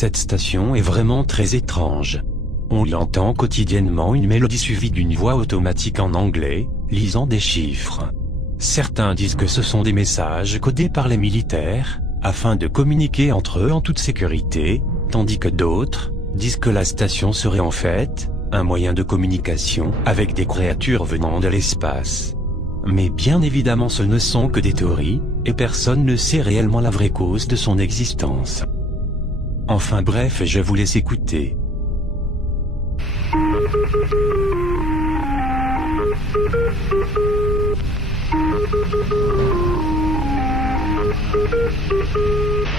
Cette station est vraiment très étrange. On y entend quotidiennement une mélodie suivie d'une voix automatique en anglais, lisant des chiffres. Certains disent que ce sont des messages codés par les militaires, afin de communiquer entre eux en toute sécurité, tandis que d'autres disent que la station serait en fait un moyen de communication avec des créatures venant de l'espace. Mais bien évidemment ce ne sont que des théories, et personne ne sait réellement la vraie cause de son existence. Enfin bref, je vous laisse écouter.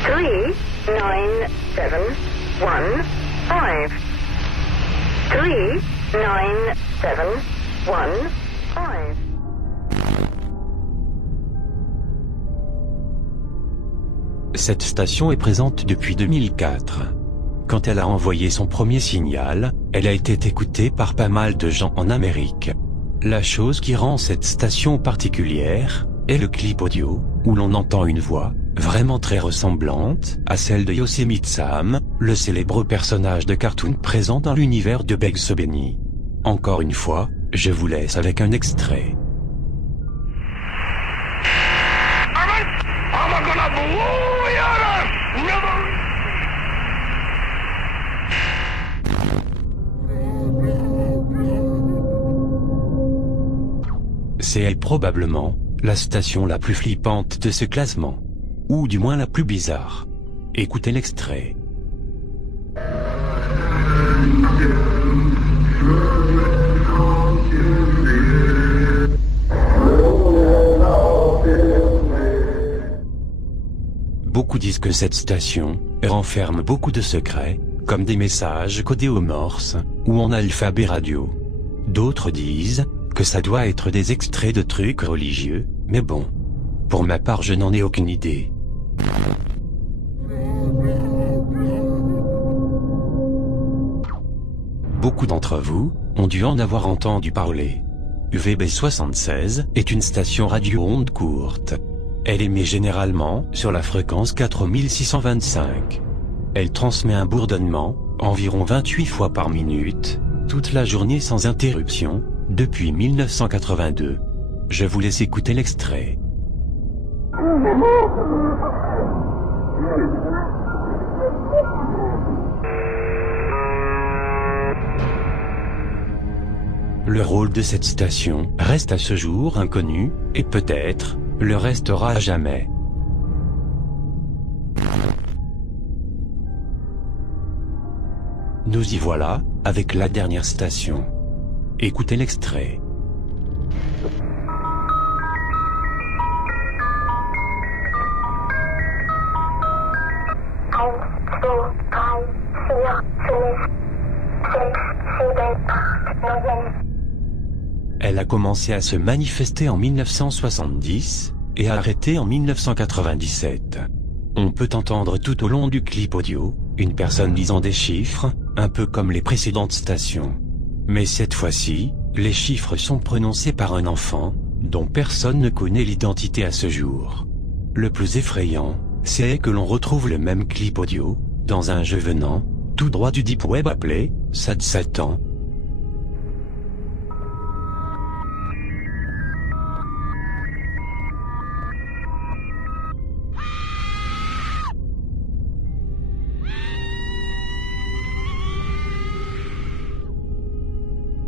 Three, 9, 7, 1, 5. 3, 9, 7, 1, 5. Cette station est présente depuis 2004. Quand elle a envoyé son premier signal, elle a été écoutée par pas mal de gens en Amérique. La chose qui rend cette station particulière est le clip audio, où l'on entend une voix vraiment très ressemblante à celle de Yosemite Sam, le célèbre personnage de cartoon présent dans l'univers de Bugs Bunny. Encore une fois, je vous laisse avec un extrait. C'est probablement la station la plus flippante de ce classement. Ou du moins la plus bizarre. Écoutez l'extrait. Beaucoup disent que cette station renferme beaucoup de secrets, comme des messages codés au morse, ou en alphabet radio. D'autres disent que ça doit être des extraits de trucs religieux, mais bon. Pour ma part, je n'en ai aucune idée. Beaucoup d'entre vous ont dû en avoir entendu parler. UVB76 est une station radio onde courte. Elle émet généralement sur la fréquence 4625. Elle transmet un bourdonnement, environ 28 fois par minute, toute la journée sans interruption, depuis 1982. Je vous laisse écouter l'extrait. Le rôle de cette station reste à ce jour inconnu, et peut-être le restera à jamais. Nous y voilà, avec la dernière station. Écoutez l'extrait. Elle a commencé à se manifester en 1970 et a arrêté en 1997. On peut entendre tout au long du clip audio une personne lisant des chiffres, un peu comme les précédentes stations. Mais cette fois-ci, les chiffres sont prononcés par un enfant, dont personne ne connaît l'identité à ce jour. Le plus effrayant, c'est que l'on retrouve le même clip audio dans un jeu venant tout droit du deep web appelé Sad Satan.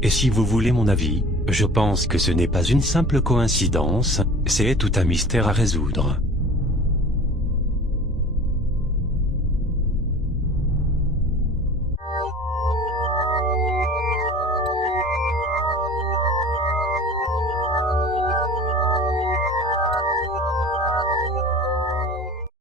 Et si vous voulez mon avis, je pense que ce n'est pas une simple coïncidence, c'est tout un mystère à résoudre.